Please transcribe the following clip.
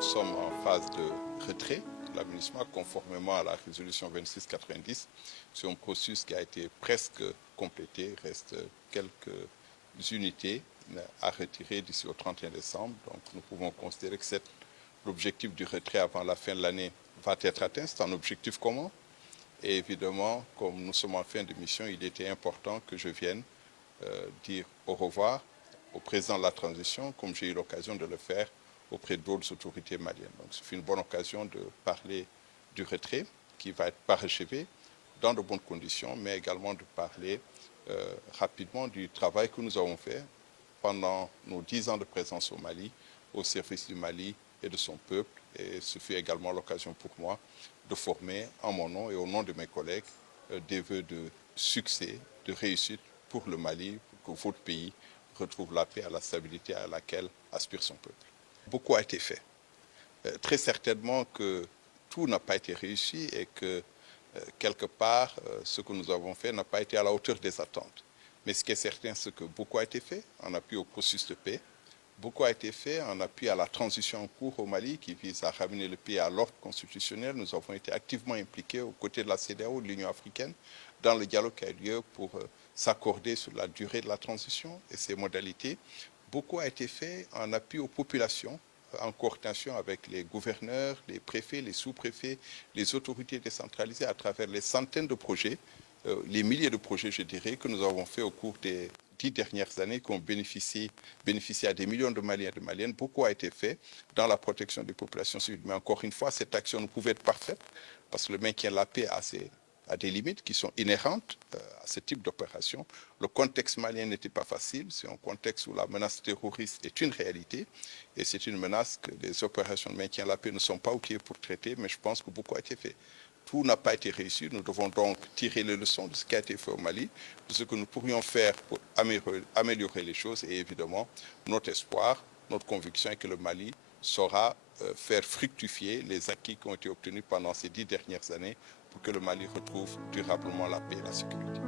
nous sommes en phase de retrait de la MINUSMA conformément à la résolution 2690. C'est un processus qui a été presque complété. Il reste quelques unités à retirer d'ici au 31 décembre. Donc nous pouvons considérer que l'objectif du retrait avant la fin de l'année va être atteint. C'est un objectif commun. Et évidemment, comme nous sommes en fin de mission, il était important que je vienne dire au revoir au président de la transition, comme j'ai eu l'occasion de le faire auprès d'autres autorités maliennes. Donc c'est une bonne occasion de parler du retrait qui va être parachevé dans de bonnes conditions, mais également de parler rapidement du travail que nous avons fait pendant nos 10 ans de présence au Mali, au service du Mali et de son peuple. Et ce fut également l'occasion pour moi de former en mon nom et au nom de mes collègues des vœux de succès, de réussite pour le Mali, pour que votre pays retrouve la paix et la stabilité à laquelle aspire son peuple. Beaucoup a été fait. Très certainement que tout n'a pas été réussi et que quelque part, ce que nous avons fait n'a pas été à la hauteur des attentes. Mais ce qui est certain, c'est que beaucoup a été fait en appui au processus de paix. Beaucoup a été fait en appui à la transition en cours au Mali qui vise à ramener le pays à l'ordre constitutionnel. Nous avons été activement impliqués aux côtés de la CEDEAO, de l'Union africaine, dans le dialogue qui a eu lieu pour s'accorder sur la durée de la transition et ses modalités. Beaucoup a été fait en appui aux populations, en coordination avec les gouverneurs, les préfets, les sous-préfets, les autorités décentralisées à travers les centaines de projets, les milliers de projets, je dirais, que nous avons fait au cours des 10 dernières années, qui ont bénéficié à des millions de Maliens et de Maliennes. Beaucoup a été fait dans la protection des populations civiles. Mais encore une fois, cette action ne pouvait être parfaite parce que le maintien de la paix a des limites qui sont inhérentes à ce type d'opération. Le contexte malien n'était pas facile. C'est un contexte où la menace terroriste est une réalité et c'est une menace que les opérations de maintien de la paix ne sont pas OK pour traiter, mais je pense que beaucoup a été fait. Tout n'a pas été réussi. Nous devons donc tirer les leçons de ce qui a été fait au Mali, de ce que nous pourrions faire pour améliorer les choses. Et évidemment, notre espoir, notre conviction est que le Mali saura faire fructifier les acquis qui ont été obtenus pendant ces 10 dernières années pour que le Mali retrouve durablement la paix et la sécurité.